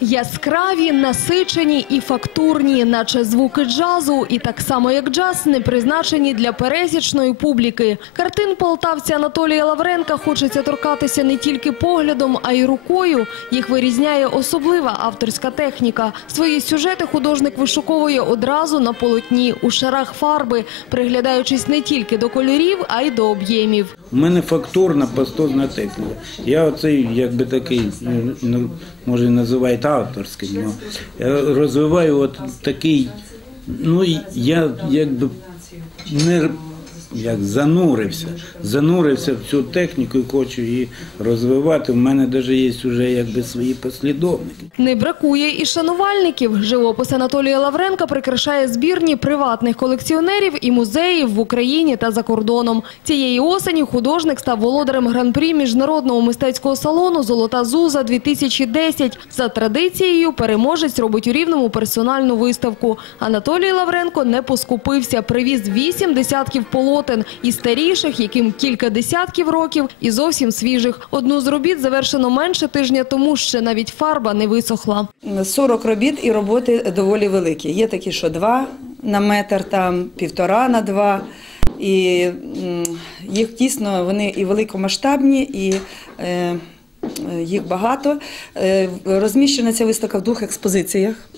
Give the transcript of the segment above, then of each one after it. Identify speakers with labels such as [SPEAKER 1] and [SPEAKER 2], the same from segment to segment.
[SPEAKER 1] Яскраві, насичені і фактурні, наче звуки джазу, і так само як джаз, не призначені для пересічної публіки. Картин полтавця Анатолія Лавренка хочеться торкатися не тільки поглядом, а й рукою. Їх вирізняє особлива авторська техніка. Свої сюжети художник вишуковує одразу на полотні у шарах фарби, приглядаючись не тільки до кольорів, а й до об'ємів. У мене фактурна пастозна техніка. Я оцей, якби такий, ну, може називають авторським, ну, я розвиваю от такий, ну я якби не як занурився, занурився в цю техніку і хочу її розвивати. У мене навіть є вже якби свої послідовники.
[SPEAKER 2] Не бракує і шанувальників. Живопис Анатолія Лавренка прикрашає збірні приватних колекціонерів і музеїв в Україні та за кордоном. Цієї осені художник став володарем гран-прі міжнародного мистецького салону «Золота Зуза-2010». За традицією переможець робить у Рівному персональну виставку. Анатолій Лавренко не поскупився, привіз вісім десятків полотен і старіших, яким кілька десятків років, і зовсім свіжих. Одну з робіт завершено менше тижня тому, ще навіть фарба не висохла.
[SPEAKER 3] 40 робіт і роботи доволі великі. Є такі, що два на метр, там півтора на два. І їх дійсно вони і великомасштабні, і е, їх багато. Е, розміщена ця виставка в двох експозиціях.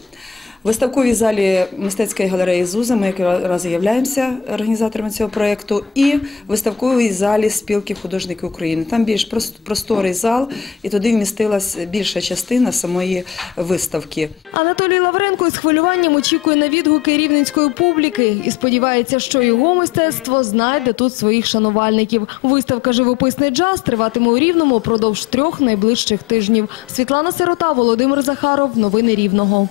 [SPEAKER 3] Виставковій залі мистецької галереї Зуза, ми якраз являємося організаторами цього проєкту, і виставковій залі спілки художників України. Там більш прос- просторий зал, і туди вмістилась більша частина самої виставки.
[SPEAKER 2] Анатолій Лавренко із хвилюванням очікує на відгуки рівненської публіки і сподівається, що його мистецтво знайде тут своїх шанувальників. Виставка «Живописний джаз» триватиме у Рівному продовж трьох найближчих тижнів. Світлана Сирота, Володимир Захаров. Новини Рівного.